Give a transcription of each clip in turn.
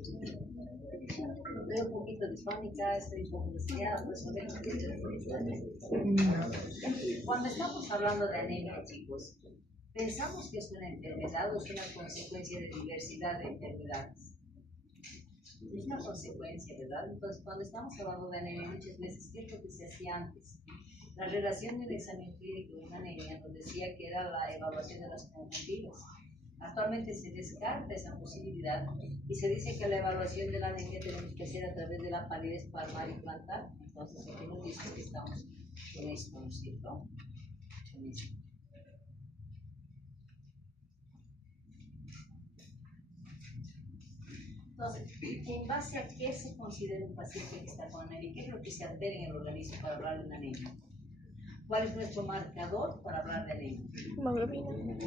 Estoy un poquito disfónica, estoy un poco resfriada, por eso vengo. Cuando estamos hablando de anemia, chicos, pensamos que es una enfermedad o es una consecuencia de diversidad de enfermedades. Es una consecuencia, ¿verdad? Entonces, cuando estamos hablando de anemia, muchas veces, ¿qué es lo que se hacía antes? La relación de un examen clínico de una anemia nos decía que era la evaluación de las conjuntivas. Actualmente se descarta esa posibilidad y se dice que la evaluación de la anemia tenemos que hacer a través de la palidez palmar y plantar. Entonces, aquí nos dice que estamos con esto, ¿no es cierto? Con esto. Entonces, ¿en base a qué se considera un paciente que está con anemia? ¿Qué es lo que se altera en el organismo para hablar de una anemia? ¿Cuál es nuestro marcador para hablar de anemia? Hemoglobina.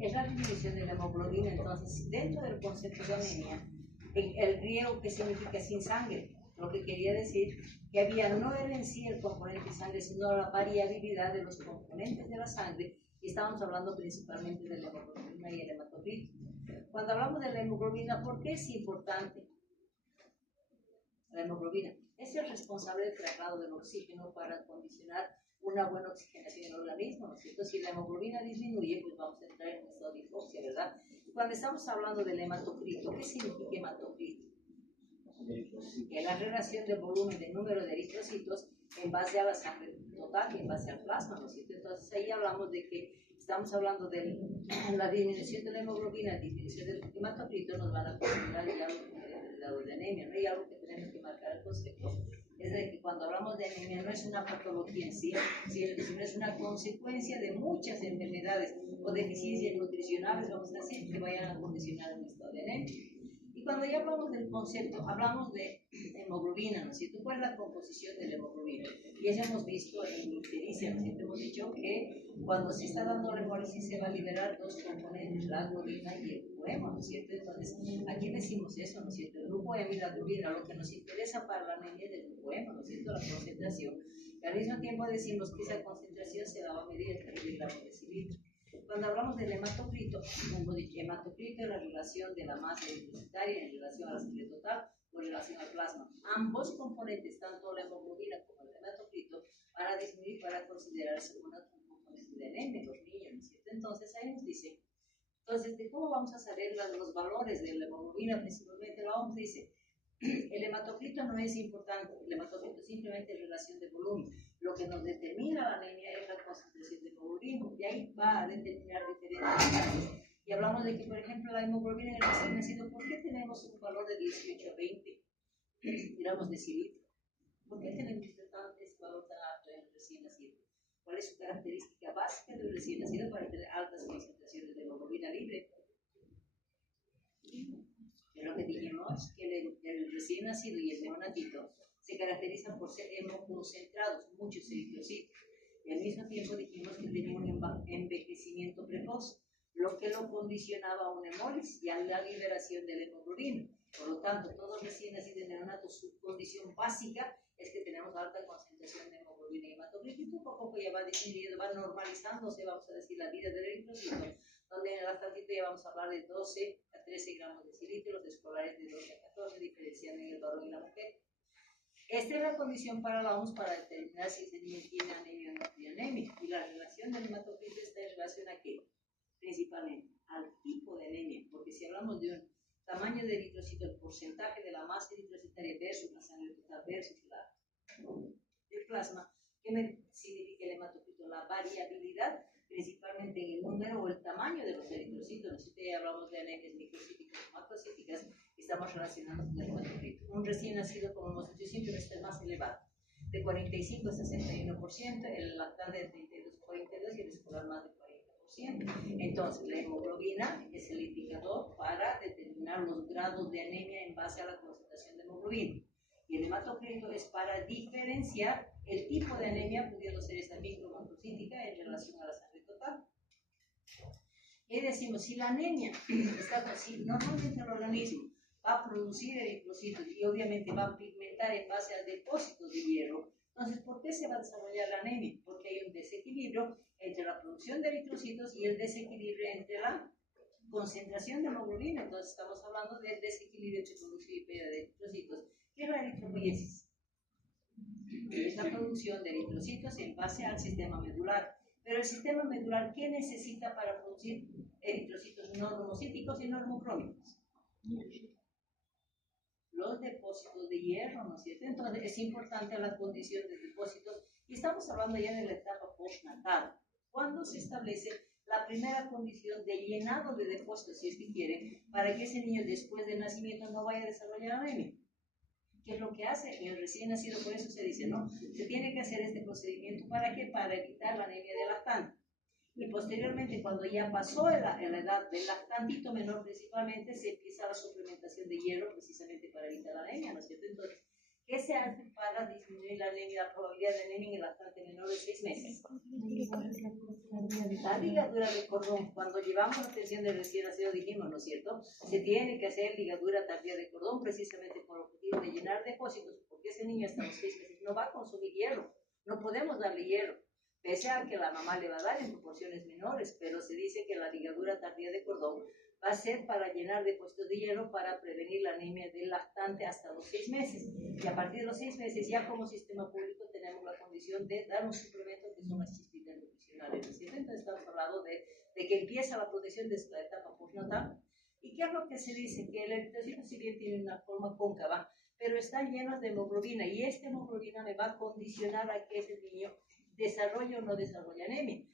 Es la disminución de la hemoglobina. Entonces, dentro del concepto de anemia, el griego que significa sin sangre, lo que quería decir que había, no era en sí el componente de sangre, sino la variabilidad de los componentes de la sangre, y estamos hablando principalmente de la hemoglobina y el hematocrito. Cuando hablamos de la hemoglobina, ¿por qué es importante la hemoglobina? Es el responsable del traslado del oxígeno para acondicionar una buena oxigenación en el organismo, ¿no es cierto? Si la hemoglobina disminuye, pues vamos a entrar en un estado de hipoxia, ¿verdad? Cuando estamos hablando del hematocrito, ¿qué significa hematocrito? Es la relación de volumen de número de eritrocitos en base a la sangre total y en base al plasma, ¿no es cierto? Entonces ahí hablamos de que estamos hablando de la disminución de la hemoglobina, disminución del hematocrito, nos van a considerar ya de anemia, ¿no? Hay algo que tenemos que marcar el concepto, es de que cuando hablamos de anemia no es una patología en sí, sino es una consecuencia de muchas enfermedades o deficiencias nutricionales, vamos a decir, que vayan a condicionar un estado de anemia. Y cuando ya hablamos del concepto, hablamos de hemoglobina, ¿no es cierto? ¿Cuál es la composición de la hemoglobina? Y eso hemos visto en ictericia, ¿no es cierto? Hemos dicho que cuando se está dando la hemólisis se va a liberar dos componentes, la globina y el grupo hemo, ¿no es cierto? Entonces, aquí decimos eso, ¿no es cierto? El grupo hemo y la globina, lo que nos interesa para la anemia es el grupo hemo, ¿no es cierto? La concentración. Y al mismo tiempo decimos que esa concentración se la va a medir en miligramos de cilindro. Cuando hablamos del hematocrito, hemos dicho hematocrito es la relación de la masa eritrocitaria en relación a la sangre total o en relación al plasma. Ambos componentes, tanto la hemoglobina como el hematocrito, van a disminuir para considerarse un componente de anemia en los niños, ¿no es cierto? Entonces ahí nos dice, entonces, ¿de cómo vamos a saber los valores de la hemoglobina? Principalmente la OMS dice, el hematocrito no es importante, el hematocrito simplemente es relación de volumen. Lo que nos determina la anemia es la concentración de hemoglobina, y ahí va a determinar diferentes cosas. Y hablamos de que, por ejemplo, la hemoglobina en el recién nacido, ¿por qué tenemos un valor de 18 a 20 gramos de cilindro? ¿Por qué tenemos este valor tan alto en el recién nacido? ¿Cuál es su característica básica del recién nacido para tener altas concentraciones de hemoglobina libre? Es lo que dijimos, que el recién nacido y el neonatito se caracterizan por ser hemoconcentrados, muchos eritrocitos. Y al mismo tiempo dijimos que tenía un envejecimiento precoz, lo que lo condicionaba a una hemólisis y a la liberación de la hemoglobina. Por lo tanto, todo recién nacido y neonato, su condición básica es que tenemos alta concentración de hemoglobina y hematocrito, y poco a poco ya va disminuyendo, va normalizándose, vamos a decir, la vida del eritrocito, donde en el lactantito ya vamos a hablar de 12 a 13 gramos de cilindro, los escolares de 12 a 14, diferenciando en el varón y la mujer. Esta es la condición para la OMS para determinar si ese niño tiene anemia o no tiene anemia. Y la relación del hematocrito está en relación a qué? Principalmente al tipo de anemia, porque si hablamos de un tamaño de eritrocito, el porcentaje de la masa eritrocitaria versus la sangre total versus el plasma, ¿qué significa el hematocrito? La variabilidad, principalmente en el número o el tamaño de los eritrocitos. Si hablamos de anemias microcíticas o macrocíticas, estamos relacionando con el hematocrito. Un recién nacido, como hemos dicho siempre, es el más elevado, de 45 a 61%, el lactante de 32 a 42 y el escolar más de 40%. Entonces, la hemoglobina es el indicador para determinar los grados de anemia en base a la concentración de hemoglobina. Y el hematocrito es para diferenciar el tipo de anemia, pudiendo ser esta micromacrocítica en relación a la sangre total. Y decimos, si la anemia está así, normalmente el organismo va a producir eritrocitos y obviamente va a pigmentar en base a depósitos de hierro. Entonces, ¿por qué se va a desarrollar la anemia? Porque hay un desequilibrio entre la producción de eritrocitos y el desequilibrio entre la concentración de hemoglobina, entonces estamos hablando del desequilibrio entre producción y pérdida de eritrocitos. ¿Qué es la eritropoiesis? Es la producción de eritrocitos en base al sistema medular. Pero el sistema medular, ¿qué necesita para producir eritrocitos normocíticos y normocrómicos? Los depósitos de hierro, ¿no es cierto? Entonces es importante la condición de depósitos y estamos hablando ya de la etapa postnatal, cuando se establece la primera condición de llenado de depósitos, si es que quieren, para que ese niño después del nacimiento no vaya a desarrollar anemia. ¿Qué es lo que hace? El recién nacido, por eso se dice, ¿no? Se tiene que hacer este procedimiento, ¿para qué? Para evitar la anemia de lactante. Y posteriormente, cuando ya pasó en la edad del lactantito menor principalmente, se empieza la suplementación de hierro precisamente para evitar la anemia, ¿no es cierto? Entonces, ¿qué se hace para disminuir la anemia, la probabilidad de anemia en el lactante menor de 6 meses? La ligadura de cordón, cuando llevamos la atención del recién nacido dijimos, ¿no es cierto? Se tiene que hacer ligadura tardía de cordón precisamente por el objetivo de llenar depósitos, porque ese niño hasta los 6 meses no va a consumir hierro, no podemos darle hierro, pese a que la mamá le va a dar en proporciones menores, pero se dice que la ligadura tardía de cordón va a ser para llenar depósitos de hierro para prevenir la anemia del lactante hasta los 6 meses. Y a partir de los 6 meses, ya como sistema público, tenemos la condición de dar un suplemento que son las chispitas nutricionales. Entonces, estamos hablando de que empieza la protección de la etapa postnatal. ¿Y qué es lo que se dice? Que el eritrocito, si bien tiene una forma cóncava, pero están llenos de hemoglobina, y esta hemoglobina me va a condicionar a que ese niño desarrolle o no desarrolle anemia.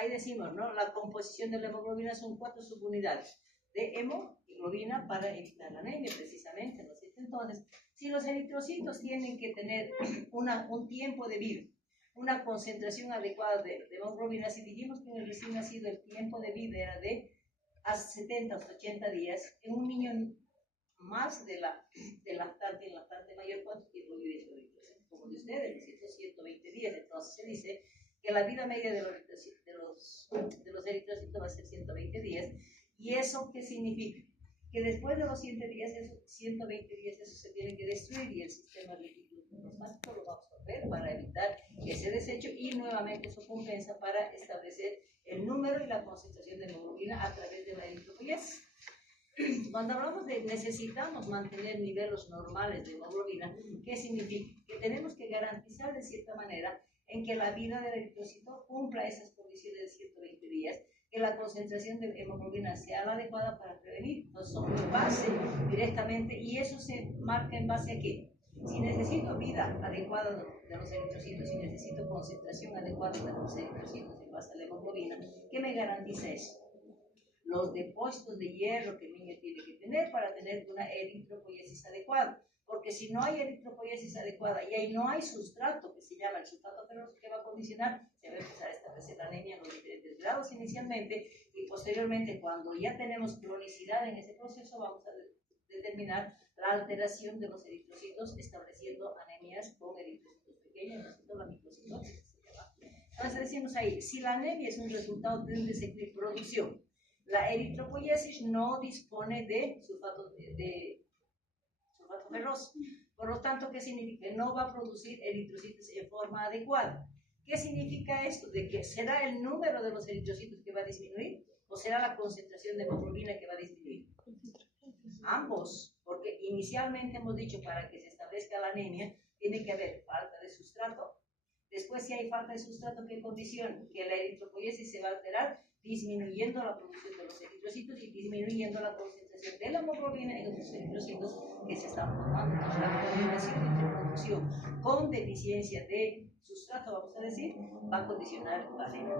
Ahí decimos, ¿no? La composición de la hemoglobina son 4 subunidades de hemoglobina para evitar la anemia, precisamente, ¿no es cierto? Entonces, si los eritrocitos tienen que tener un tiempo de vida, una concentración adecuada de hemoglobina, si dijimos que en el recién nacido el tiempo de vida era de hasta 70 o 80 días, en un niño más de lactante mayor, ¿cuánto tiempo vive su eritrocito? Como de ustedes, 120 días, entonces se dice que la vida media de los eritrocitos va a ser 120 días. ¿Y eso qué significa? Que después de los 120 días, eso se tiene que destruir y el sistema reticuloplasmático lo vamos a ver para evitar ese desecho, y nuevamente eso compensa para establecer el número y la concentración de hemoglobina a través de la eritropoiesis. Cuando hablamos de necesitamos mantener niveles normales de hemoglobina, ¿qué significa? Que tenemos que garantizar de cierta manera en que la vida del eritrocito cumpla esas condiciones de 120 días, que la concentración de hemoglobina sea la adecuada para prevenir. Entonces son de base directamente, y eso se marca en base a qué. Si necesito vida adecuada de los eritrocitos, si necesito concentración adecuada de los eritrocitos en base a la hemoglobina, ¿qué me garantiza eso? Los depósitos de hierro que el niño tiene que tener para tener una eritropoiesis adecuada. Porque si no hay eritropoiesis adecuada y ahí no hay sustrato, que se llama el sustrato ferroso, que va a condicionar, se va a empezar a establecer la anemia en los diferentes grados inicialmente, y posteriormente, cuando ya tenemos cronicidad en ese proceso, vamos a determinar la alteración de los eritrocitos, estableciendo anemias con eritrocitos pequeños, la microcitosis. Entonces decimos ahí, si la anemia es un resultado de un desequilibrio de producción, la eritropoiesis no dispone de sulfato ferroso. Por lo tanto, ¿qué significa? No va a producir eritrocitos en forma adecuada. ¿Qué significa esto? De que será el número de los eritrocitos que va a disminuir, o será la concentración de hemoglobina que va a disminuir. Ambos, porque inicialmente hemos dicho, para que se establezca la anemia tiene que haber falta de sustrato. Después, si hay falta de sustrato, ¿qué condición? Que la eritropoiesis se va a alterar, disminuyendo la producción de los eritrocitos y disminuyendo la concentración de la hemoglobina en los eritrocitos que se están formando. Entonces, la combinación entre producción con deficiencia de sustrato, vamos a decir, va a condicionar la anemia.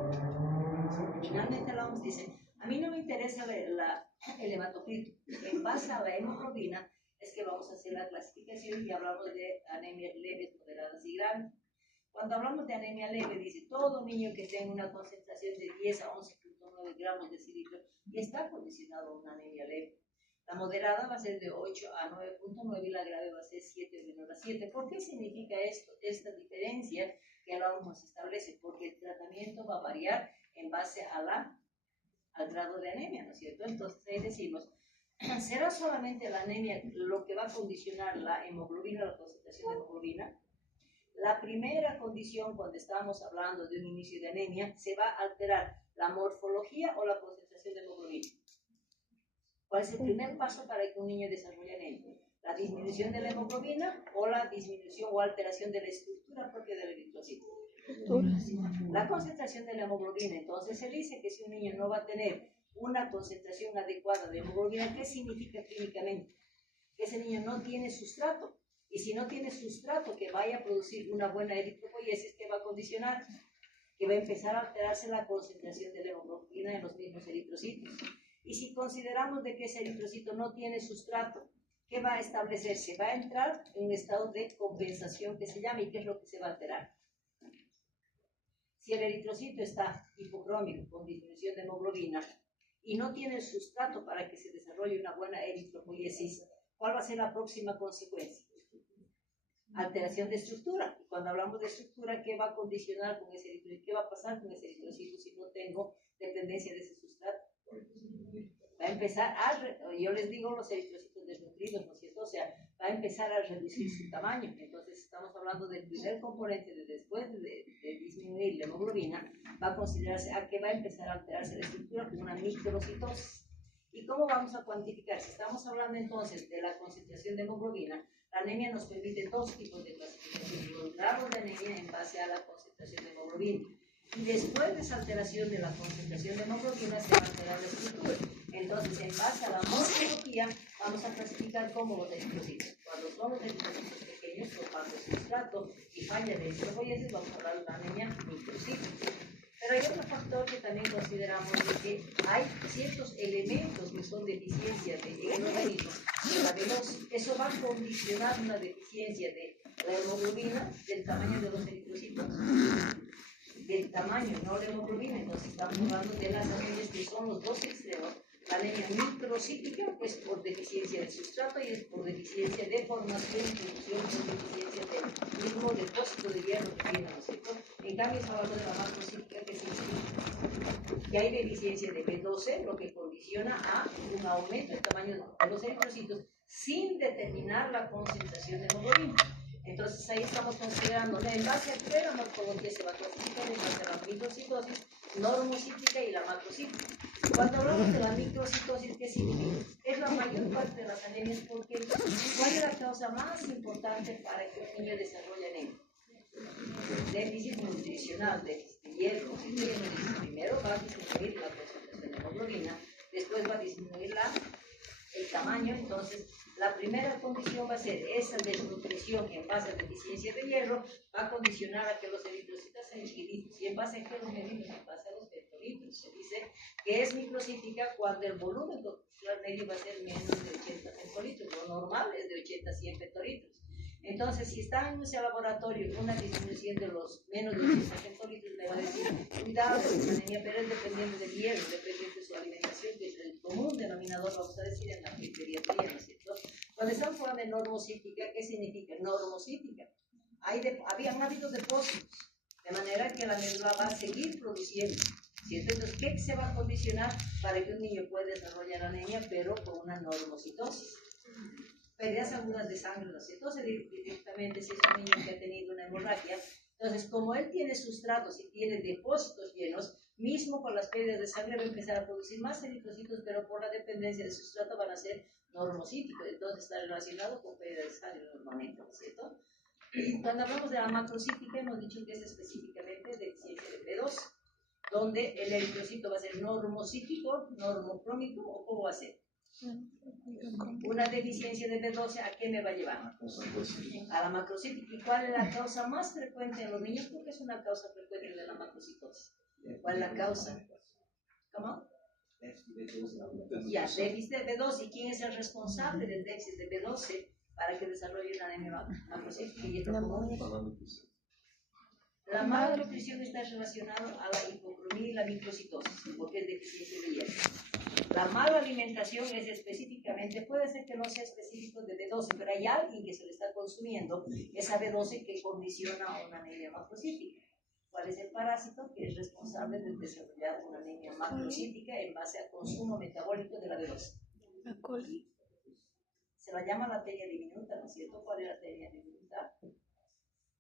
Finalmente, la OMS dice, a mí no me interesa el hematocrito. En base a la hemoglobina es que vamos a hacer la clasificación, y hablamos de anemias leves, moderadas y graves. Cuando hablamos de anemia leve, dice todo niño que tenga una concentración de 10 a 11.9 gramos de cilitro y está condicionado a una anemia leve. La moderada va a ser de 8 a 9.9 y la grave va a ser 7 o menor a 7. ¿Por qué significa esto? Esta diferencia que la OMS establece, porque el tratamiento va a variar en base a al grado de anemia, ¿no es cierto? Entonces ahí decimos, ¿será solamente la anemia lo que va a condicionar la hemoglobina, la concentración de hemoglobina? La primera condición, cuando estamos hablando de un inicio de anemia, se va a alterar la morfología o la concentración de hemoglobina. ¿Cuál es el primer paso para que un niño desarrolle anemia? La disminución de la hemoglobina o la disminución o alteración de la estructura propia del eritrocito. La concentración de la hemoglobina, entonces se dice que si un niño no va a tener una concentración adecuada de hemoglobina, ¿qué significa clínicamente? Que ese niño no tiene sustrato. Y si no tiene sustrato que vaya a producir una buena eritropoiesis, ¿qué va a condicionar? Que va a empezar a alterarse la concentración de la hemoglobina en los mismos eritrocitos. Y si consideramos de que ese eritrocito no tiene sustrato, ¿qué va a establecerse? Va a entrar en un estado de compensación que se llama, ¿y qué es lo que se va a alterar? Si el eritrocito está hipocrómico con disminución de hemoglobina y no tiene el sustrato para que se desarrolle una buena eritropoiesis, ¿cuál va a ser la próxima consecuencia? Alteración de estructura. Y cuando hablamos de estructura, ¿qué va a condicionar con ese eritrocito? ¿Qué va a pasar con ese eritrocito si no tengo dependencia de ese sustrato? Va a empezar yo les digo los eritrocitos desnutridos, ¿no es cierto? O sea, va a empezar a reducir su tamaño. Entonces estamos hablando del primer componente de después de disminuir la hemoglobina, va a considerarse a que va a empezar a alterarse la estructura con una microcitosis. ¿Y cómo vamos a cuantificar? Si estamos hablando entonces de la concentración de hemoglobina, la anemia nos permite dos tipos de clasificación: grado de anemia en base a la concentración de hemoglobina. Y después de esa alteración de la concentración de hemoglobina se va a alterar la estructura. Entonces, en base a la morfología, vamos a clasificar como los eritrocitos. Cuando son los eritrocitos pequeños, por falta de sustrato y falla de eritropoiesis, vamos a hablar de una anemia microcítica. Pero hay otro factor que también consideramos, de que hay ciertos elementos que son deficiencias en el organismo de la veloz. Eso va a condicionar una deficiencia de la hemoglobina del tamaño de los eritrocitos. Del tamaño, no la hemoglobina. Entonces estamos hablando de las anemias que son los dos extremos. La anemia microcítica es por deficiencia de sustrato y es por deficiencia de formación y producción, por deficiencia del mismo depósito de hierro que tiene, ¿no es cierto? En cambio, estamos hablando de la macrocítica, que significa que hay deficiencia de B12, lo que condiciona a un aumento del tamaño de los eritrocitos sin determinar la concentración de hemoglobina. Entonces ahí estamos considerando, en base a qué la morfología se va a clasificar, en base a la microcitosis, normocítica y la macrocítica. Cuando hablamos de la microcitosis, ¿qué significa? Es la mayor parte de las anemias, porque ¿cuál es la causa más importante para que un niño desarrolle anemia? Déficit nutricional, déficit de hierro. Si usted dice, primero va a disminuir la concentración de hemoglobina, después va a disminuir el tamaño. Entonces la primera condición va a ser esa desnutrición en base a deficiencia de hierro, va a condicionar a que los eritrocitos sean chiquititos. ¿Y en base a qué los medimos? En base a los petolitros. Se dice que es microcítica cuando el volumen corpuscular medio va a ser menos de 80 petolitros. Lo normal es de 80 a 100 petolitros. Entonces, si está en ese laboratorio una disminución de los menos de 80 petolitros, le va a decir, cuidado con esa anemia, pero es dependiente del hierro, dependiente de su alimentación, que es el común denominador, vamos a decir, en la pediatría, ¿no es cierto? Cuando estamos hablando de normocítica, ¿qué significa? Normocítica. Habían habido depósitos, de manera que la médula va a seguir produciendo, ¿cierto? Entonces, ¿qué se va a condicionar para que un niño pueda desarrollar anemia, pero con una normocitosis? Pérdidas agudas de sangre, ¿no es cierto? Entonces, directamente, si es un niño que ha tenido una hemorragia, entonces, como él tiene sustratos y tiene depósitos llenos, mismo con las pérdidas de sangre va a empezar a producir más eritrocitos, pero por la dependencia de sustrato van a ser normocíticos. Entonces, está relacionado con pérdidas de sangre normalmente, ¿no es cierto? Cuando hablamos de la macrocítica, hemos dicho que es específicamente deficiencia de B12, donde el eritrocito va a ser normocítico, normocrómico, ¿o cómo va a ser? Una deficiencia de B12, ¿a qué me va a llevar? A la macrocítica. ¿Y cuál es la causa más frecuente en los niños? Porque es una causa frecuente de la macrocitosis. ¿Cuál es la causa? ¿Cómo? Ya, déficit de B12. ¿Y quién es el responsable del déficit de B12 para que desarrolle una anemia macrocítica? Y esto común. La mala nutrición está relacionada a la hipocromía y la microcitosis, porque es deficiencia de hierro. La mala alimentación es específicamente, puede ser que no sea específico de B12, pero hay alguien que se le está consumiendo esa B12 que condiciona a una anemia macrocítica. ¿Cuál es el parásito que es responsable de desarrollar una anemia macrocítica en base al consumo metabólico de la B12? La coli. Se la llama la tenia diminuta, ¿no es cierto? ¿Cuál es la tenia diminuta?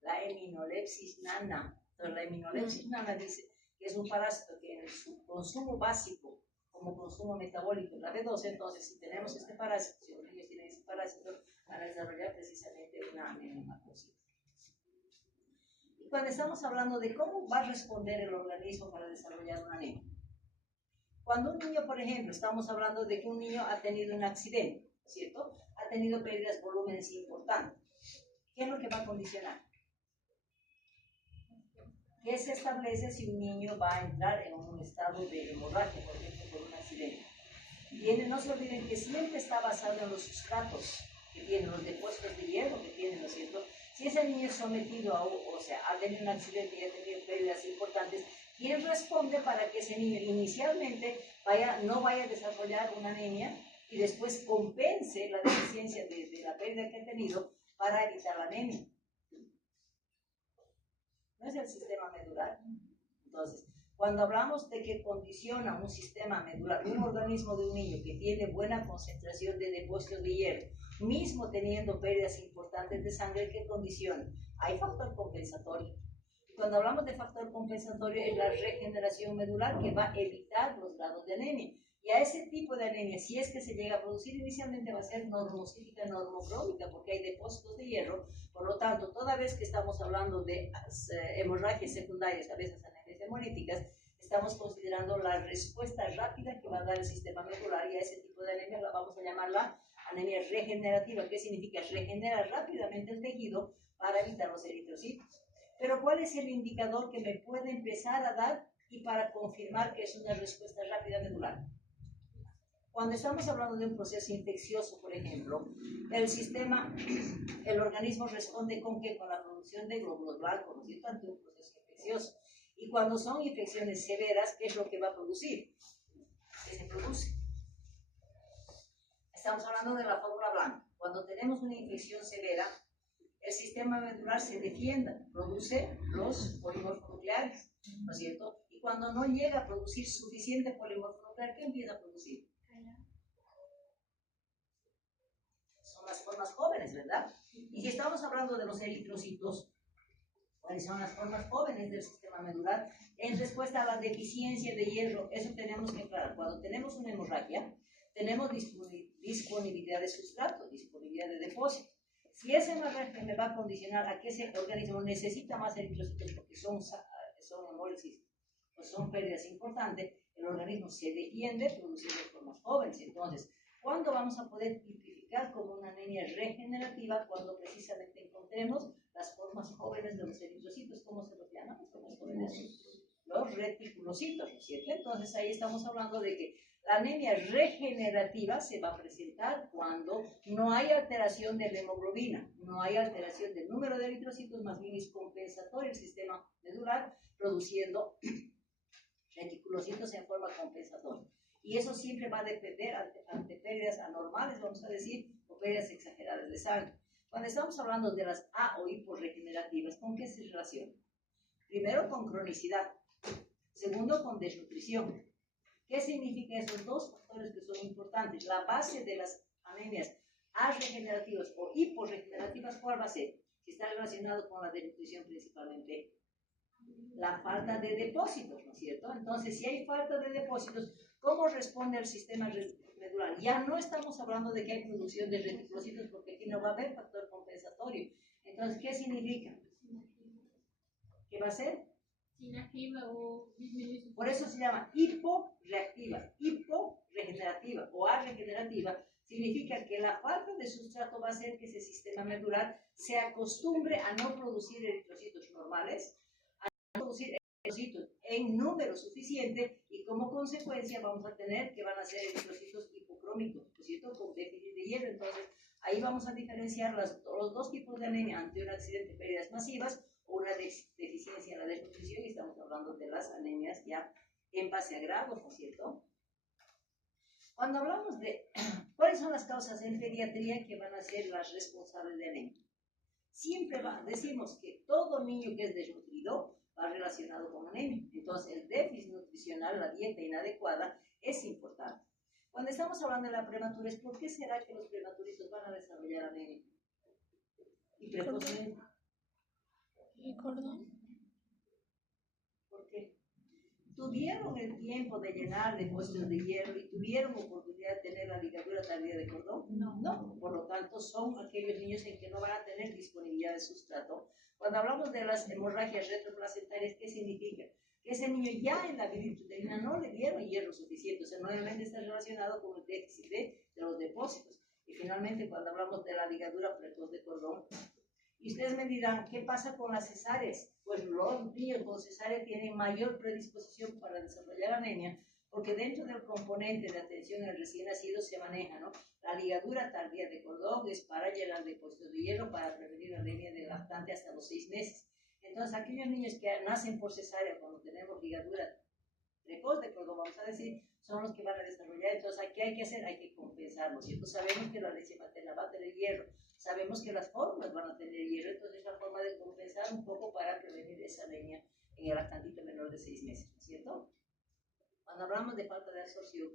La Emilolepsis nana. Entonces, la Emilolepsis nana dice que es un parásito que en su consumo básico como consumo metabólico, la B12. Entonces, si tenemos este parásito, si los niños tienen ese parásito, van a desarrollar precisamente una anemia macrocítica. Y cuando estamos hablando de cómo va a responder el organismo para desarrollar una anemia, cuando un niño, por ejemplo, estamos hablando de que un niño ha tenido un accidente, ¿cierto? Ha tenido pérdidas de volúmenes importantes. ¿Qué es lo que va a condicionar? ¿Qué se establece si un niño va a entrar en un estado de hemorragia, por ejemplo, por un accidente? No se olviden que siempre está basado en los sustratos que tienen, los depósitos de hierro que tienen, ¿no es cierto? Si ese niño es sometido a, o sea, ha tenido un accidente y ha tenido pérdidas importantes, ¿quién responde para que ese niño inicialmente no vaya a desarrollar una anemia y después compense la deficiencia de la pérdida que ha tenido para evitar la anemia? No es el sistema medular. Entonces, cuando hablamos de que condiciona un sistema medular, un organismo de un niño que tiene buena concentración de depósitos de hierro, mismo teniendo pérdidas importantes de sangre, ¿qué condiciona? Hay factor compensatorio. Y cuando hablamos de factor compensatorio es la regeneración medular que va a evitar los grados de anemia. Y a ese tipo de anemia, si es que se llega a producir inicialmente, va a ser normocítica, normocrómica, porque hay depósitos de hierro. Por lo tanto, toda vez que estamos hablando de hemorragias secundarias, a veces anemias hemolíticas, estamos considerando la respuesta rápida que va a dar el sistema medular, y a ese tipo de anemia la vamos a llamar la anemia regenerativa. ¿Qué significa? Regenerar rápidamente el tejido para evitar los eritrocitos. Pero ¿cuál es el indicador que me puede empezar a dar y para confirmar que es una respuesta rápida medular? Cuando estamos hablando de un proceso infeccioso, por ejemplo, el organismo responde ¿con qué? Con la producción de glóbulos blancos, ¿no es cierto?, ante un proceso infeccioso. Y cuando son infecciones severas, ¿qué es lo que va a producir? ¿Qué se produce? Estamos hablando de la fórmula blanca. Cuando tenemos una infección severa, el sistema medular se defiende, produce los polimorfonucleares, ¿no es cierto? Y cuando no llega a producir suficiente polimorfonuclear, ¿qué empieza a producir? Son las formas jóvenes, ¿verdad? Y si estamos hablando de los eritrocitos, ¿cuáles son las formas jóvenes del sistema medular? En respuesta a la deficiencia de hierro, eso tenemos que aclarar. Cuando tenemos una hemorragia, tenemos disponibilidad de sustrato, disponibilidad de depósito. Si esa hemorragia me va a condicionar a que ese organismo necesita más eritrocitos porque son hemólisis o son pérdidas importantes, el organismo se defiende produciendo formas jóvenes. Entonces, ¿cuándo vamos a poder tipificar como una anemia regenerativa? Cuando precisamente encontremos las formas jóvenes de los eritrocitos. ¿Cómo se los llaman? Las formas jóvenes, los reticulocitos, ¿no es cierto? Entonces ahí estamos hablando de que la anemia regenerativa se va a presentar cuando no hay alteración de la hemoglobina, no hay alteración del número de eritrocitos, más bien es compensatorio el sistema medular produciendo reticulocitos en forma compensatoria. Y eso siempre va a depender ante pérdidas anormales, vamos a decir, o pérdidas exageradas de sangre. Cuando estamos hablando de las A o hiporregenerativas, ¿con qué se relaciona? Primero, con cronicidad. Segundo, con desnutrición. ¿Qué significa esos dos factores que son importantes? La base de las anemias A regenerativas o hiporregenerativas, ¿cuál va a ser? Si está relacionado con la desnutrición principalmente, la falta de depósitos, ¿no es cierto? Entonces, si hay falta de depósitos, ¿cómo responde el sistema medular? Ya no estamos hablando de que hay producción de reticulocitos, porque aquí no va a haber factor compensatorio. Entonces, ¿qué significa? ¿Qué va a ser? Inactiva o disminuye. Por eso se llama hiporeactiva, hiporegenerativa o arregenerativa. Significa que la falta de sustrato va a hacer que ese sistema medular se acostumbre a no producir eritrocitos normales, a no producir eritrocitos en número suficiente, y como consecuencia vamos a tener que van a ser eritrocitos hipocrómicos, ¿no es cierto?, con déficit de hierro. Entonces, ahí vamos a diferenciar los dos tipos de anemia ante un accidente, pérdidas masivas, o una deficiencia en la desnutrición, y estamos hablando de las anemias ya en base a grados, ¿no es cierto? Cuando hablamos de cuáles son las causas en pediatría que van a ser las responsables de anemia, siempre decimos que todo niño que es desnutrido va relacionado con anemia. Entonces, el déficit nutricional, la dieta inadecuada, es importante. Cuando estamos hablando de la prematurez, ¿por qué será que los prematuritos van a desarrollar anemia? Y precozmente. ¿Y cordón? ¿Por qué? tuvieron el tiempo de llenar depósitos de hierro y tuvieron oportunidad de tener la ligadura tardía de cordón. No, por lo tanto son aquellos niños en que no van a tener disponibilidad de sustrato. Cuando hablamos de las hemorragias retroplacentarias, ¿qué significa? Que ese niño ya en la vida intrauterina no le dieron hierro suficiente, o sea, nuevamente está relacionado con el déficit de los depósitos. Y finalmente, cuando hablamos de la ligadura precoz de cordón, y ustedes me dirán, ¿qué pasa con las cesáreas? Pues los niños con cesárea tienen mayor predisposición para desarrollar anemia, porque dentro del componente de atención al recién nacido se maneja, ¿no? La ligadura tardía de cordón es para llenar depósitos de hierro para prevenir anemia del lactante hasta los 6 meses. Entonces, aquellos niños que nacen por cesárea cuando tenemos ligadura precoz de cordón, vamos a decir, son los que van a desarrollar. Entonces, ¿qué hay que hacer? Hay que compensarlos. ¿Cierto? Sabemos que la leche materna va a tener hierro, sabemos que las fórmulas van a tener hierro, entonces es la forma de compensar un poco para prevenir esa anemia en el lactantito menor de 6 meses, ¿no es cierto? Cuando hablamos de falta de absorción,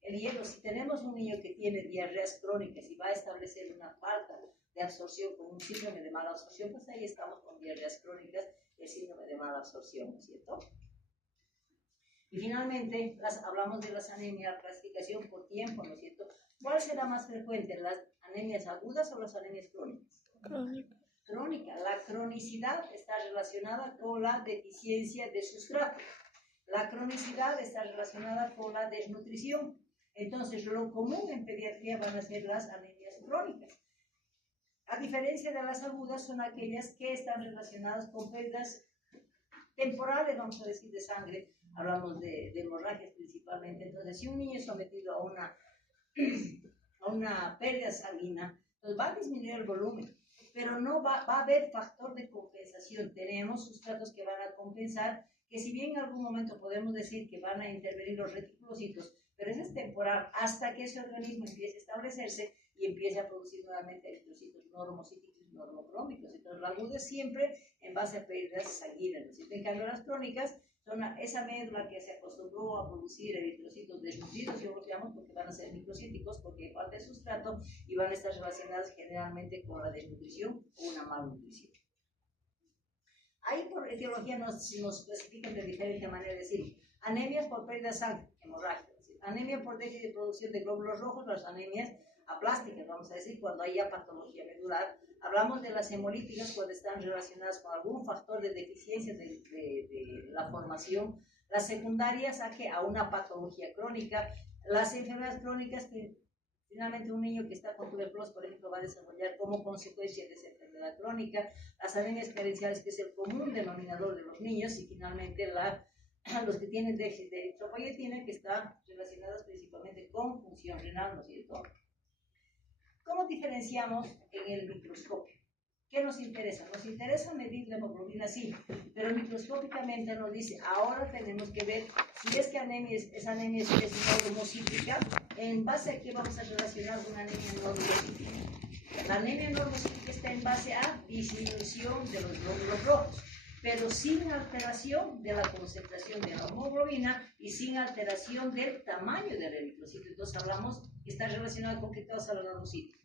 el hierro, si tenemos un niño que tiene diarreas crónicas y va a establecer una falta de absorción con un síndrome de mala absorción, pues ahí estamos con diarreas crónicas y el síndrome de mala absorción, ¿no es cierto? Y finalmente, hablamos de las anemias, clasificación por tiempo, ¿no es cierto? ¿Cuál será más frecuente, las anemias agudas o las anemias crónicas? Crónica. La cronicidad está relacionada con la deficiencia de sustrato. La cronicidad está relacionada con la desnutrición. Entonces, lo común en pediatría van a ser las anemias crónicas. A diferencia de las agudas, son aquellas que están relacionadas con pérdidas temporales, vamos a decir, de sangre. Hablamos de hemorragias principalmente. Entonces, si un niño es sometido a una pérdida sanguínea, pues va a disminuir el volumen, pero no va a haber factor de compensación. Tenemos sustratos que van a compensar, que si bien en algún momento podemos decir que van a intervenir los reticulocitos, pero eso es temporal hasta que ese organismo empiece a establecerse y empiece a producir nuevamente eritrocitos normocíticos y normocrómicos. Entonces, la aguda es siempre en base a pérdidas sanguíneas. En cambio, las crónicas son esa médula que se acostumbró a producir eritrocitos desnutridos, yo los llamo porque van a ser microcíticos, porque hay falta de sustrato y van a estar relacionadas generalmente con la desnutrición o una malnutrición. Ahí por etiología nos clasifican de diferente manera, es decir, anemias por pérdida de sangre, hemorragia, es decir, anemia por déficit de producción de glóbulos rojos, las anemias aplásticas, vamos a decir, cuando hay patología medular. Hablamos de las hemolíticas cuando están relacionadas con algún factor de deficiencia de la formación. Las secundarias a una patología crónica. Las enfermedades crónicas que finalmente un niño que está con tuberculosis, por ejemplo, va a desarrollar como consecuencia de esa enfermedad crónica. Las anemias carenciales, que es el común denominador de los niños, y finalmente los que tienen déficit de eritropoyetina, que están relacionadas principalmente con función renal, ¿no es cierto? ¿Cómo diferenciamos en el microscopio? ¿Qué nos interesa? Nos interesa medir la hemoglobina, sí, pero microscópicamente nos dice, ahora tenemos que ver si es que esa anemia es normocíclica, en base a qué vamos a relacionar una anemia normocíclica. La anemia normocíclica está en base a disminución de los glóbulos rojos, pero sin alteración de la concentración de la hemoglobina y sin alteración del tamaño del eritrocito. Entonces hablamos que está relacionado con qué causa la normocítica.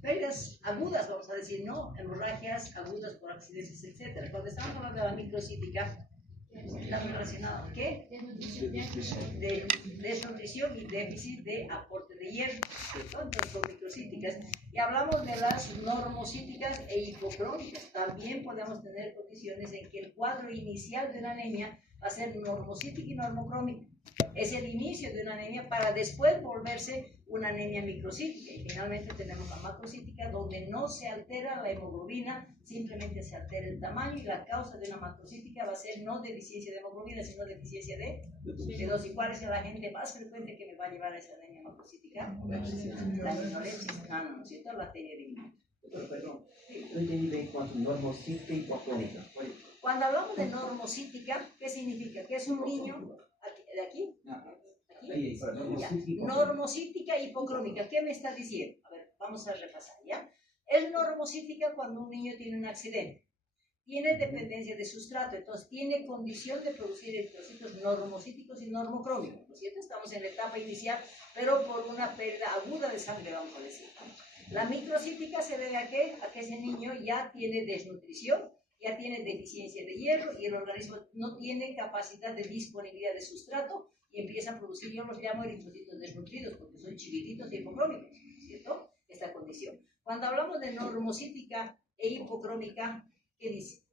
Pérdidas agudas, vamos a decir, ¿no? Hemorragias agudas por accidentes, etc. Cuando estamos hablando de la microcítica, está relacionado ¿a qué? De desnutrición y déficit de aporte de hierro. Entonces son microcíticas. Y hablamos de las normocíticas e hipocrónicas. También podemos tener condiciones en que el cuadro inicial de una anemia va a ser normocítica y normocrómica. Es el inicio de una anemia para después volverse una anemia microcítica. Y finalmente tenemos la macrocítica, donde no se altera la hemoglobina, simplemente se altera el tamaño, y la causa de una macrocítica va a ser no deficiencia de hemoglobina, sino deficiencia de dosis. ¿Y cuál es el agente más frecuente que me va a llevar a esa anemia macrocítica? La aminolepsis, ¿no es cierto? La arterial. Perdón, no entendí bien cuánto normocítica y hipocrónica. Cuando hablamos de normocítica, ¿qué significa? Que es un niño, ¿de aquí? Ahí, Normocítica y hipocrómica, ¿qué me está diciendo? A ver, vamos a repasar, ¿ya? Es normocítica cuando un niño tiene un accidente, tiene dependencia de sustrato, entonces tiene condición de producir eritrocitos normocíticos y normocrómicos, ¿no es cierto? Estamos en la etapa inicial, pero por una pérdida aguda de sangre, vamos a decir. La microcítica se debe a que ese niño ya tiene desnutrición ya tiene deficiencia de hierro y el organismo no tiene capacidad de disponibilidad de sustrato y empieza a producir, yo los llamo eritrocitos desnutridos porque son chiquititos y hipocrómicos, ¿cierto? Esta condición. Cuando hablamos de normocítica e hipocrómica, ¿qué dice?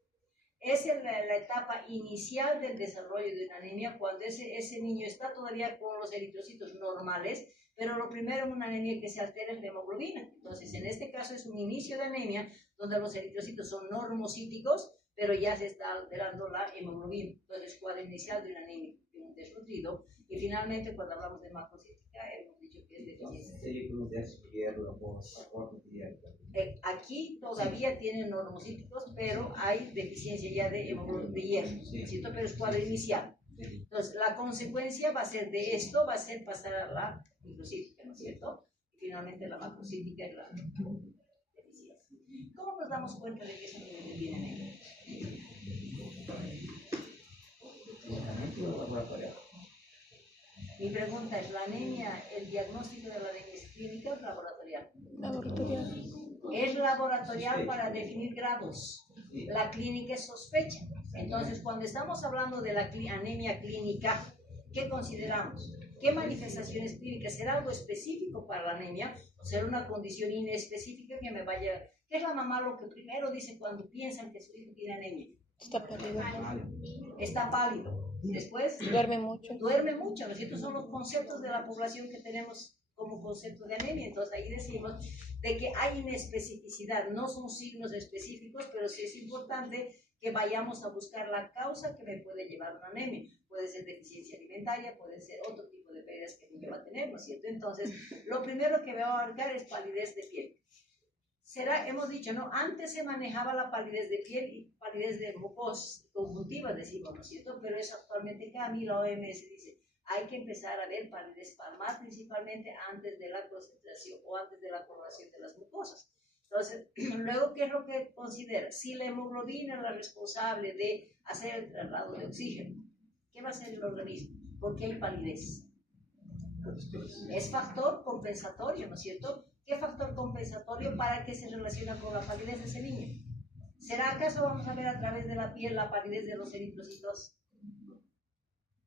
Es la etapa inicial del desarrollo de una anemia cuando ese niño está todavía con los eritrocitos normales, pero lo primero en una anemia que se altera es la hemoglobina. Entonces, en este caso es un inicio de anemia donde los eritrocitos son normocíticos, pero ya se está alterando la hemoglobina. Entonces, cuadro inicial de una anemia, de un desnutrido. Y finalmente, cuando hablamos de macrocítica, hemos dicho que es deficiencia. Aquí todavía tienen normocíticos, pero hay deficiencia ya de hemoglobina de hierro, ¿cierto? Pero es cuadro inicial. Entonces, la consecuencia va a ser de esto, va a ser pasar a la microcítica, ¿no es cierto? Y finalmente la macrocítica es la deficiencia. ¿Cómo nos damos cuenta de que eso no viene en ello? Mi pregunta es, ¿la anemia, el diagnóstico de la anemia es clínica o laboratorial? Laboratorial. Es laboratorial para definir grados. La clínica es sospecha. Entonces, cuando estamos hablando de la anemia clínica, ¿qué consideramos? ¿Qué manifestaciones clínicas? ¿Será algo específico para la anemia o será una condición inespecífica que me vaya? ¿Qué es la mamá lo que primero dice cuando piensan que su hijo tiene anemia? Está pálido. Está pálido. Después, Duerme mucho. Duerme mucho, ¿no es cierto? Son los conceptos de la población que tenemos como concepto de anemia. Entonces ahí decimos de que hay inespecificidad, no son signos específicos, pero sí es importante que vayamos a buscar la causa que me puede llevar a una anemia. Puede ser deficiencia alimentaria, puede ser otro tipo de pérdidas que el niño va a tener, ¿no es cierto? Entonces, lo primero que voy a abarcar es palidez de piel. Hemos dicho, ¿no? Antes se manejaba la palidez de piel y palidez de mucosas conjuntivas, decimos, ¿no es cierto? Pero eso actualmente cambia y la OMS dice, hay que empezar a ver palidez palmar principalmente antes de la concentración o antes de la coloración de las mucosas. Entonces, luego, ¿qué es lo que considera? Si la hemoglobina es la responsable de hacer el traslado de oxígeno, ¿qué va a hacer el organismo? ¿Por qué hay palidez? Es factor compensatorio, ¿no es cierto? ¿Qué factor compensatorio para que se relaciona con la palidez de ese niño? ¿Será acaso vamos a ver a través de la piel la palidez de los eritrocitos?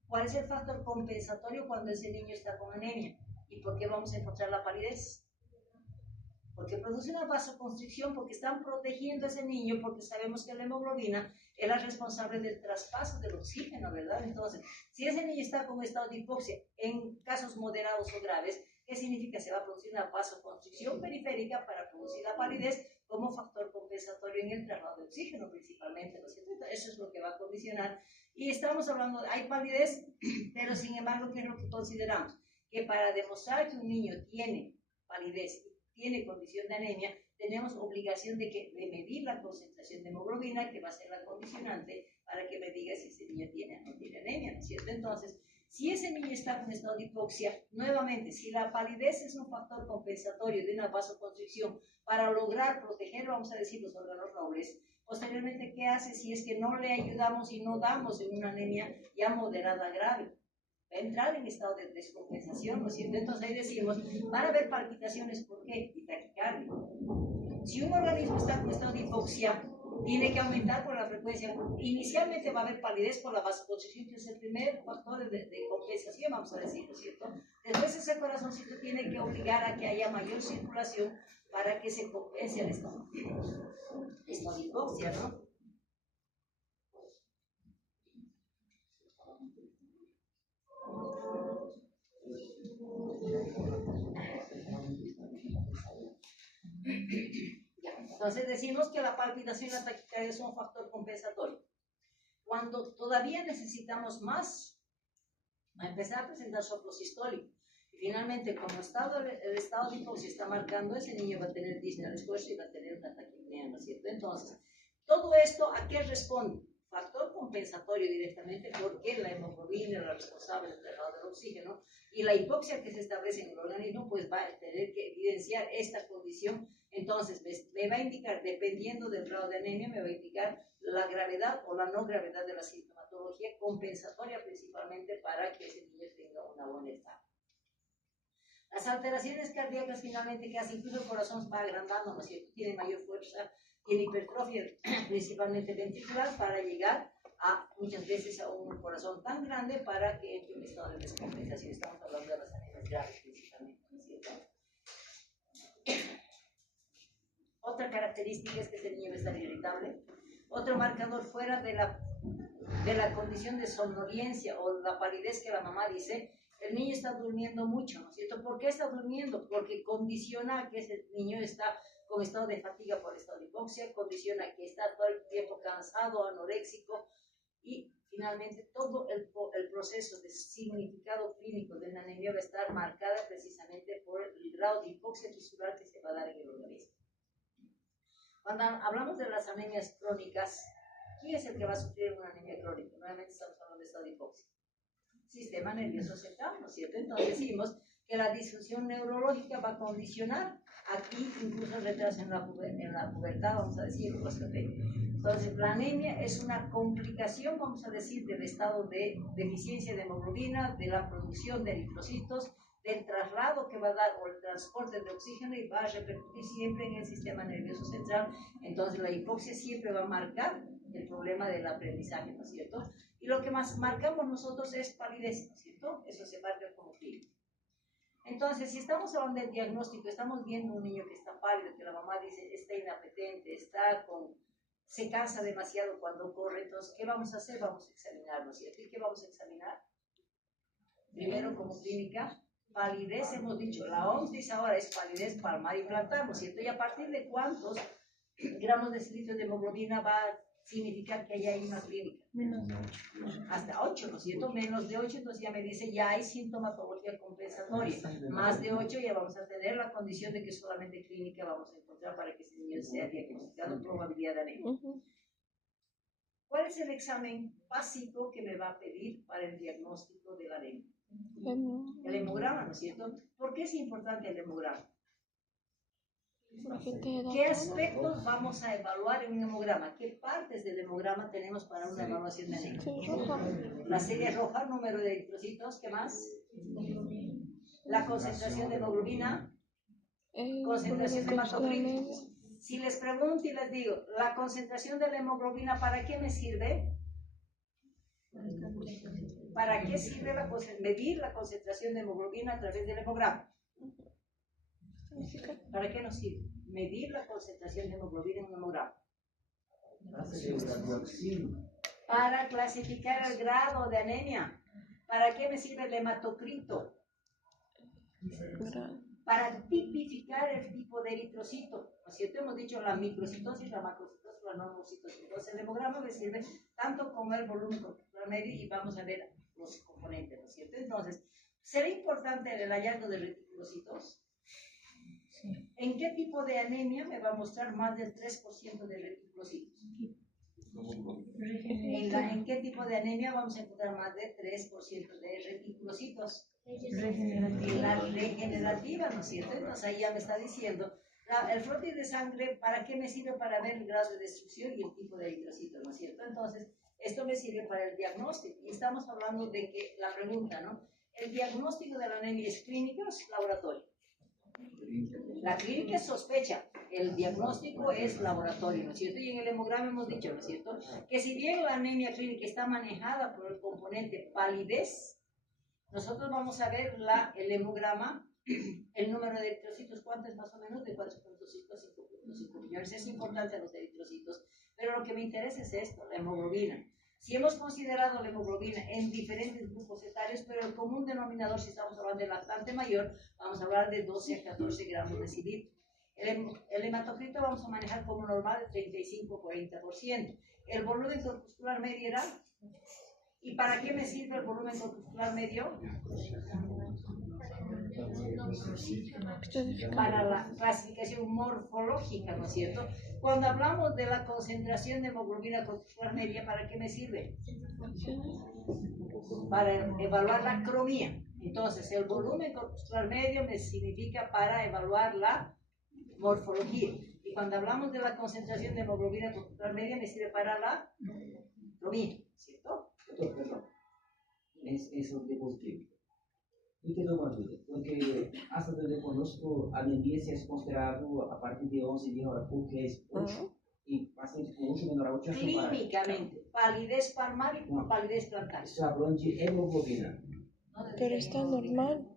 ¿Cuál es el factor compensatorio cuando ese niño está con anemia? ¿Y por qué vamos a encontrar la palidez? Porque produce una vasoconstricción, porque están protegiendo a ese niño, porque sabemos que la hemoglobina es la responsable del traspaso del oxígeno, ¿verdad? Entonces, si ese niño está con estado de hipoxia, en casos moderados o graves, ¿qué significa? Se va a producir una vasoconstricción periférica para producir la palidez como factor compensatorio en el traslado de oxígeno principalmente, ¿no es cierto? Entonces, eso es lo que va a condicionar. Y estamos hablando, hay palidez, pero sin embargo, ¿qué es lo que consideramos? Que para demostrar que un niño tiene palidez, tiene condición de anemia, tenemos obligación de medir la concentración de hemoglobina, que va a ser la condicionante para que me diga si ese niño tiene o no tiene anemia, ¿no es cierto? Entonces, si ese niño está con estado de hipoxia, nuevamente, si la palidez es un factor compensatorio de una vasoconstricción para lograr proteger, vamos a decir, los órganos nobles, posteriormente, ¿qué hace si es que no le ayudamos y no damos en una anemia ya moderada grave? Va a entrar en estado de descompensación, ¿no es cierto? Entonces ahí decimos, van a haber palpitaciones, ¿por qué? Y taquicardia. Si un organismo está en estado de hipoxia, tiene que aumentar por la frecuencia. Inicialmente va a haber palidez por la vasoconstricción, que es el primer factor de compensación, vamos a decir, ¿no es cierto? Después ese corazoncito tiene que obligar a que haya mayor circulación para que se compense el estado de hipoxia, ¿no? Entonces decimos que la palpitación y la taquicardia es un factor compensatorio. Cuando todavía necesitamos más, va a empezar a presentar soplo sistólico. Y finalmente, como el estado de hipoxia está marcando, ese niño va a tener disnea al esfuerzo y va a tener una taquipnea, ¿no es cierto? Entonces, todo esto, ¿a qué responde? Factor compensatorio directamente, porque la hemoglobina es la responsable del traslado del oxígeno, y la hipoxia que se establece en el organismo, pues va a tener que evidenciar esta condición. Entonces, me va a indicar, dependiendo del grado de anemia, me va a indicar la gravedad o la no gravedad de la sintomatología compensatoria, principalmente para que ese niño tenga una buena etapa. Las alteraciones cardíacas, finalmente, que hacen incluso el corazón va agrandando, ¿no es cierto? Tiene mayor fuerza, tiene hipertrofia principalmente ventricular para llegar a muchas veces a un corazón tan grande para que entre un estado de descompensación. Estamos hablando de las anemias graves principalmente, ¿no es cierto? Otra característica es que este niño va a estar irritable. Otro marcador fuera de la condición de somnolencia o la palidez que la mamá dice, el niño está durmiendo mucho, ¿no es cierto? ¿Por qué está durmiendo? Porque condiciona que ese niño está con estado de fatiga por estado de hipoxia, condiciona que está todo el tiempo cansado, anoréxico, y finalmente todo el proceso de significado clínico de una anemia va a estar marcada precisamente por el grado de hipoxia tisular que se va a dar en el organismo. Cuando hablamos de las anemias crónicas, ¿quién es el que va a sufrir una anemia crónica? Nuevamente estamos hablando de estado de hipoxia. Sistema nervioso central, ¿no es cierto? Entonces decimos que la disfunción neurológica va a condicionar aquí incluso el retraso en la pubertad, vamos a decir, entonces la anemia es una complicación, vamos a decir, del estado de deficiencia de hemoglobina, de la producción de eritrocitos, del traslado que va a dar o el transporte de oxígeno y va a repercutir siempre en el sistema nervioso central. Entonces la hipoxia siempre va a marcar el problema del aprendizaje, ¿no es cierto? Y lo que más marcamos nosotros es palidez, ¿no es cierto? Eso se marca como clínico. Entonces, si estamos hablando del diagnóstico, estamos viendo un niño que está pálido, que la mamá dice está inapetente, se cansa demasiado cuando corre, entonces, ¿qué vamos a hacer? Vamos a examinar, ¿no es cierto? ¿Y qué vamos a examinar? Primero, como clínica, palidez, hemos dicho, la OMS dice ahora es palidez palmar y plantar, ¿no es cierto? ¿Y a partir de cuántos gramos de cilindro de hemoglobina va a significar que haya una clínica? Menos de 8. Hasta 8, ¿no es cierto? Menos de 8, entonces ya me dice, ya hay sintomatología compensatoria. Más de 8 ya vamos a tener la condición de que solamente clínica vamos a encontrar para que ese niño sea diagnosticado probabilidad de anemia. ¿Cuál es el examen básico que me va a pedir para el diagnóstico de la anemia? El hemograma, ¿no es cierto? ¿Por qué es importante el hemograma? ¿Qué aspectos vamos a evaluar en un hemograma? ¿Qué partes del hemograma tenemos para una evaluación de anemia? La serie roja, número de eritrocitos, ¿qué más? La concentración de hemoglobina, concentración de hematocritos. Si les pregunto y les digo, ¿la concentración de la hemoglobina para qué me sirve? ¿Para qué sirve medir la concentración de hemoglobina a través del hemograma? ¿Para qué nos sirve? Medir la concentración de hemoglobina en un hemograma. Para clasificar el grado de anemia. ¿Para qué me sirve el hematocrito? Para tipificar el tipo de eritrocito. ¿No es cierto? Hemos dicho la microcitosis, la macrocitosis, la normocitosis. Entonces el hemograma me sirve tanto como el volumen corpuscular medio y vamos a ver los componentes, ¿no es cierto? Entonces, ¿será importante el hallazgo de reticulocitos? ¿En qué tipo de anemia me va a mostrar más del 3% de reticulocitos? ¿En qué tipo de anemia vamos a encontrar más del 3% de reticulocitos? En la regenerativa, ¿no es cierto? Entonces ahí ya me está diciendo, el frotis de sangre, ¿para qué me sirve? Para ver el grado de destrucción y el tipo de eritrocitos, ¿no es cierto? Entonces, esto me sirve para el diagnóstico. Y estamos hablando de que, la pregunta, ¿no? ¿El diagnóstico de la anemia es clínica o es laboratorio? La clínica es sospecha, el diagnóstico es laboratorio, ¿no es cierto? Y en el hemograma hemos dicho, ¿no es cierto? Que si bien la anemia clínica está manejada por el componente palidez, nosotros vamos a ver el hemograma, el número de eritrocitos, ¿cuánto es más o menos? De 4.5 a 5.5 millones. Es importante los eritrocitos, pero lo que me interesa es esto, la hemoglobina. Si hemos considerado la hemoglobina en diferentes grupos etarios, pero el común denominador, si estamos hablando de lactante mayor, vamos a hablar de 12 a 14 gramos de cilindro. El hematocrito vamos a manejar como normal de 35-40%. El volumen corpuscular medio era. ¿Y para qué me sirve el volumen corpuscular medio? Para la clasificación morfológica, ¿no es cierto? Cuando hablamos de la concentración de hemoglobina corpuscular media, ¿para qué me sirve? Para evaluar la cromía. Entonces, el volumen corpuscular medio me significa para evaluar la morfología. Y cuando hablamos de la concentración de hemoglobina corpuscular media, me sirve para la cromía, ¿cierto? Perdón, es un dispositivo. Yo tengo una duda, porque hasta donde conozco, anemia se es considerado a partir de 11 días, ahora porque es 8. y pacientes con uso menorrágico Clínicamente, palidez palmar y palidez plantar. Estoy hablando de hemoglobina. Pero está normal.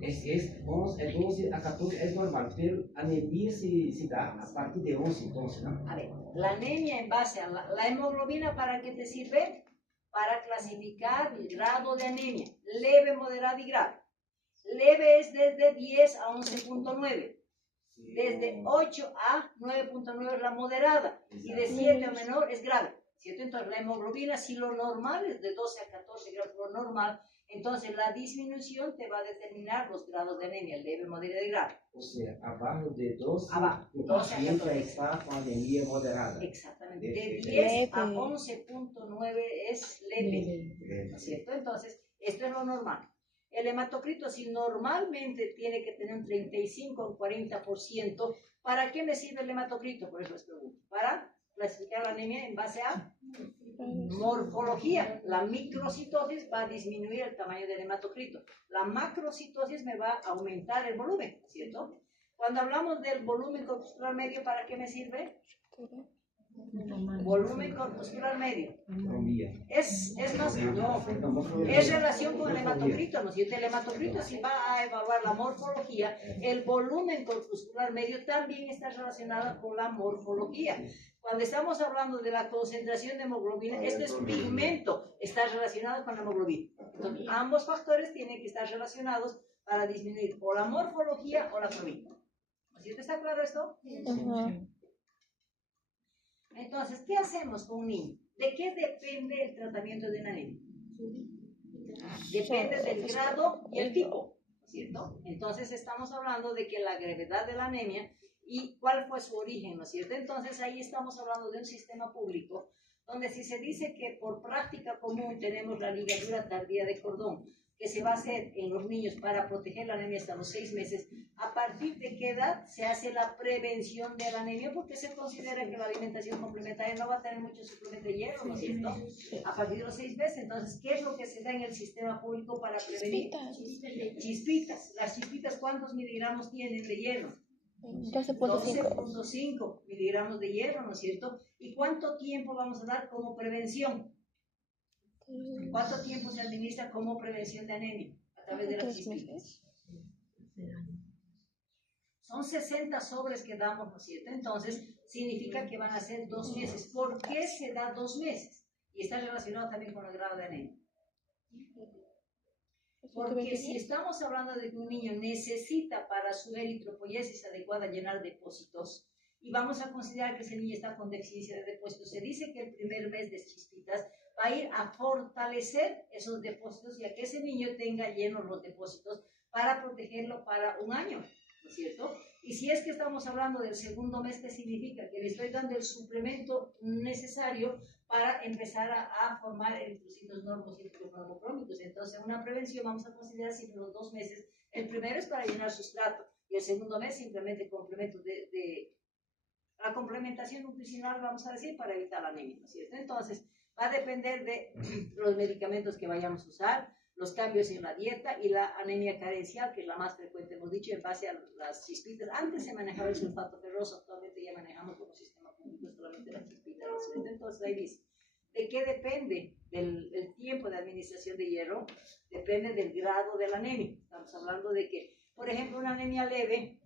Es 12 a 14 es normal, pero anemia se da a partir de 11, entonces, ¿no? A ver, la anemia en base a la hemoglobina, ¿para qué te sirve? Para clasificar el grado de anemia, leve, moderada y grave. Leve es desde 10 a 11.9. Desde 8 a 9.9 es la moderada y de 7 a menor es grave, ¿cierto? Entonces la hemoglobina, si lo normal es de 12 a 14 grados, lo normal, entonces la disminución te va a determinar los grados de anemia, leve, moderada y grave. O sea, abajo de 12, Abajo, el 12 a paciente 14. está con anemia moderada. Exactamente. De Perfecto. 10 a Leve. 11.9 es leve, ¿no es cierto? Entonces, esto es lo normal. El hematocrito, si normalmente tiene que tener un 35 o un 40%, ¿para qué me sirve el hematocrito? Por eso les pregunto. Para clasificar la anemia en base a morfología. La microcitosis va a disminuir el tamaño del hematocrito. La macrocitosis me va a aumentar el volumen, ¿cierto? Cuando hablamos del volumen corpuscular medio, ¿para qué me sirve? Volumen corpuscular medio. Es más, no, es relación con el hematocrito, ¿no es cierto? El hematocrito, si va a evaluar la morfología, el volumen corpuscular medio también está relacionado con la morfología. Cuando estamos hablando de la concentración de hemoglobina, esto es pigmento, está relacionado con la hemoglobina. Entonces, ambos factores tienen que estar relacionados para disminuir o la morfología o la hemoglobina. ¿No es cierto? ¿Está claro esto? Ajá. Entonces, ¿qué hacemos con un niño? ¿De qué depende el tratamiento de una anemia? Depende del grado y el tipo, ¿cierto? Entonces, estamos hablando de que la gravedad de la anemia y cuál fue su origen, ¿no es cierto? Entonces, ahí estamos hablando de un sistema público donde si se dice que por práctica común tenemos la ligadura tardía de cordón, que se va a hacer en los niños para proteger la anemia hasta los 6 meses, ¿a partir de qué edad se hace la prevención de la anemia? Porque se considera que la alimentación complementaria no va a tener mucho suplemento de hierro, ¿no es cierto? A partir de los 6 meses, entonces, ¿qué es lo que se da en el sistema público para prevenir? Chispitas. Las chispitas, ¿cuántos miligramos tienen de hierro? 12.5. 12.5 miligramos de hierro, ¿no es cierto? ¿Y cuánto tiempo vamos a dar como prevención? ¿Cuánto tiempo se administra como prevención de anemia? A través de las 3 chispitas. meses. Son 60 sobres que damos, ¿no es cierto? Entonces, significa que van a ser 2 meses. ¿Por qué se da 2 meses? Y está relacionado también con el grado de anemia. Porque si estamos hablando de que un niño necesita para su eritropoiesis adecuada llenar depósitos, y vamos a considerar que ese niño está con deficiencia de depósitos, se dice que el primer mes de chispitas va a ir a fortalecer esos depósitos y a que ese niño tenga llenos los depósitos para protegerlo para un año, ¿no es cierto? Y si es que estamos hablando del segundo mes, ¿qué significa? Que le estoy dando el suplemento necesario para empezar a formar eritrocitos normocíticos normocrómicos. Entonces, una prevención vamos a considerar siempre los 2 meses. El primero es para llenar sustrato y el segundo mes simplemente complementos de la complementación nutricional, vamos a decir, para evitar la anemia, ¿no es cierto? Entonces, va a depender de los medicamentos que vayamos a usar, los cambios en la dieta y la anemia carencial, que es la más frecuente, hemos dicho, en base a las chispitas. Antes se manejaba el sulfato ferroso, actualmente ya manejamos como sistema público solamente las chispitas, ¿no es cierto? Entonces, ahí dice, ¿de qué depende el tiempo de administración de hierro? Depende del grado de la anemia. Estamos hablando de que, por ejemplo, una anemia leve,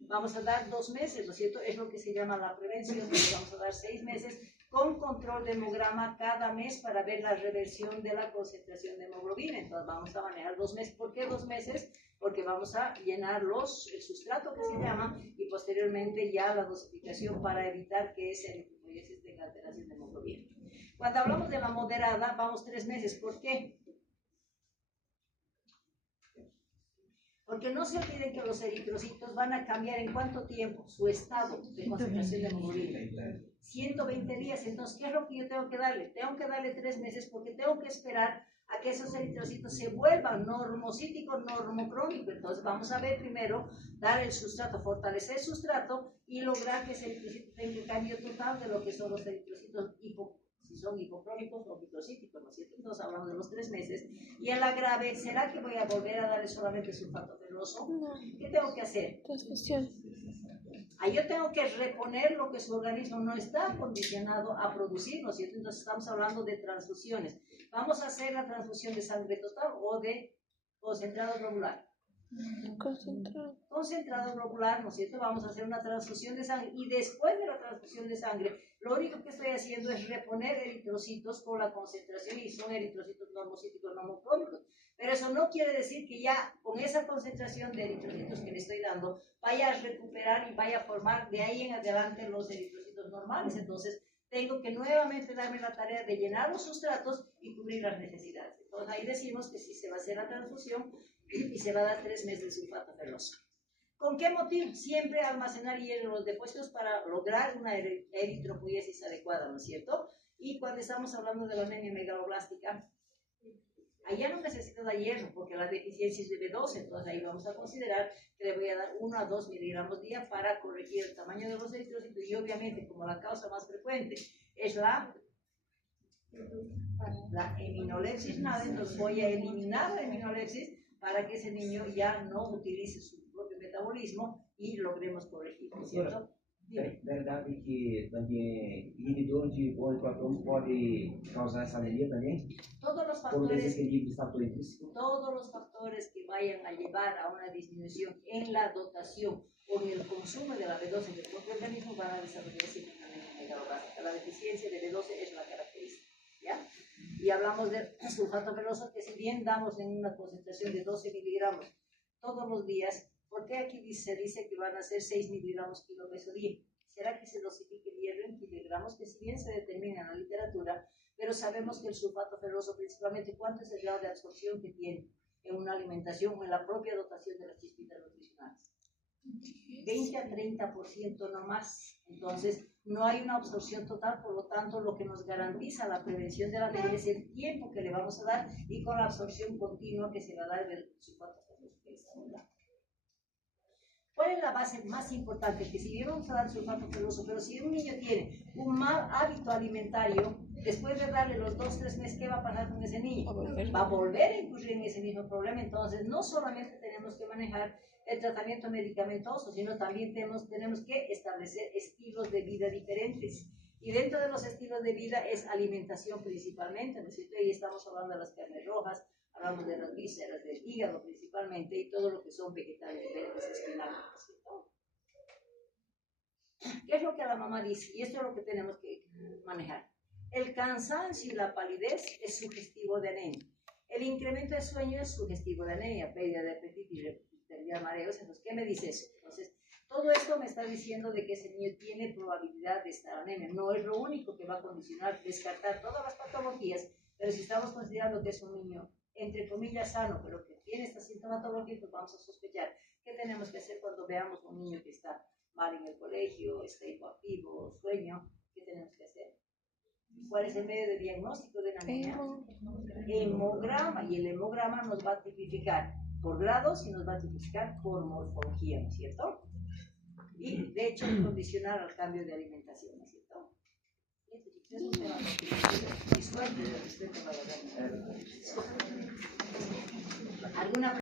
vamos a dar 2 meses, ¿no es cierto? Es lo que se llama la prevención, vamos a dar 6 meses con control de hemograma cada mes para ver la reversión de la concentración de hemoglobina. Entonces vamos a manejar 2 meses. ¿Por qué 2 meses? Porque vamos a llenar el sustrato que se llama y posteriormente ya la dosificación para evitar que ese eritropoiesis tenga alteración de hemoglobina. Cuando hablamos de la moderada, vamos 3 meses. ¿Por qué? Porque no se olviden que los eritrocitos van a cambiar en cuánto tiempo su estado de concentración de hemoglobina. 120 días. Entonces, ¿qué es lo que yo tengo que darle? Tengo que darle 3 meses porque tengo que esperar a que esos eritrocitos se vuelvan normocíticos, normocrónicos. Entonces, vamos a ver primero, dar el sustrato, fortalecer el sustrato y lograr que ese eritrocito tenga el cambio total de lo que son los eritrocitos si son hipocrónicos o microcíticos, ¿no es cierto? Entonces hablamos de los 3 meses. Y en la grave, ¿será que voy a volver a darle solamente sulfato ferroso? No. ¿Qué tengo que hacer? Transfusión. Ahí yo tengo que reponer lo que su organismo no está condicionado a producir, ¿no es cierto? Entonces estamos hablando de transfusiones. Vamos a hacer la transfusión de sangre total o de concentrado globular. Concentrado globular, ¿no es cierto? Vamos a hacer una transfusión de sangre y después de la transfusión de sangre, lo único que estoy haciendo es reponer eritrocitos con la concentración y son eritrocitos normocíticos normocrómicos. Pero eso no quiere decir que ya con esa concentración de eritrocitos que le estoy dando vaya a recuperar y vaya a formar de ahí en adelante los eritrocitos normales. Entonces tengo que nuevamente darme la tarea de llenar los sustratos y cubrir las necesidades. Entonces ahí decimos que si se va a hacer la transfusión y se va a dar 3 meses de sulfato ferroso. ¿Con qué motivo? Siempre almacenar hierro en los depósitos para lograr una eritropoiesis adecuada, ¿no es cierto? Y cuando estamos hablando de la anemia megaloblástica, allá no necesita de hierro porque la deficiencia es de B12, entonces ahí vamos a considerar que le voy a dar 1 a 2 miligramos día para corregir el tamaño de los eritrocitos y obviamente como la causa más frecuente es la heminolepsis nada, entonces voy a eliminar la heminolepsis para que ese niño ya no utilice su propio metabolismo y logremos corregir, ¿cierto? É verdade que também inibidor de bom hipotálamo pode causar essa anemia também? Todos los Por factores, desequilíbrio estatólico. todos los factores que vayan a llevar a una disminución en la dotación o en el consumo de la B12 del propio organismo van a desarrollar siempre una anemia megaloblástica. La deficiencia de B12 es la característica, ¿ya? Y hablamos del sulfato ferroso que si bien damos en una concentración de 12 miligramos todos los días, ¿por qué aquí se dice que van a ser 6 miligramos kilo peso día? ¿Será que se dosifica el hierro en miligramos? Que si bien se determina en la literatura, pero sabemos que el sulfato ferroso principalmente, ¿cuánto es el grado de absorción que tiene en una alimentación o en la propia dotación de las chispitas nutricionales? 20 a 30% no más. Entonces, no hay una absorción total, por lo tanto, lo que nos garantiza la prevención de la anemia es el tiempo que le vamos a dar y con la absorción continua que se va a dar del sulfato ferroso que está hablando. ¿Cuál es la base más importante? Que si bien vamos a dar sulfato ferroso, pero si un niño tiene un mal hábito alimentario, después de darle los 2-3 meses, ¿qué va a pasar con ese niño? Va a volver a incurrir en ese mismo problema. Entonces, no solamente tenemos que manejar el tratamiento medicamentoso, sino también tenemos que establecer estilos de vida diferentes. Y dentro de los estilos de vida es alimentación principalmente, ¿no es cierto? Y estamos hablando de las carnes rojas, hablamos de las vísceras, del hígado principalmente, y todo lo que son vegetales verdes, espinacas, ¿no es cierto? ¿Qué es lo que la mamá dice? Y esto es lo que tenemos que manejar. El cansancio y la palidez es sugestivo de anemia. El incremento de sueño es sugestivo de anemia, pérdida de apetito y pérdida de mareos. Entonces, ¿qué me dice eso? Entonces, todo esto me está diciendo de que ese niño tiene probabilidad de estar anemia. No es lo único que va a condicionar, descartar todas las patologías, pero si estamos considerando que es un niño, entre comillas, sano, pero que tiene esta sintomatología, pues vamos a sospechar. ¿Qué tenemos que hacer cuando veamos un niño que está mal en el colegio, está hipoactivo, sueño? ¿Qué tenemos que hacer? ¿Cuál es el medio de diagnóstico de la anemia? Hemograma, y el hemograma nos va a tipificar por grados y nos va a tipificar por morfología, ¿no es cierto? Y de hecho condicionar al cambio de alimentación, ¿no es cierto? Es un tema y suerte de que usted te vaya a dar. ¿Alguna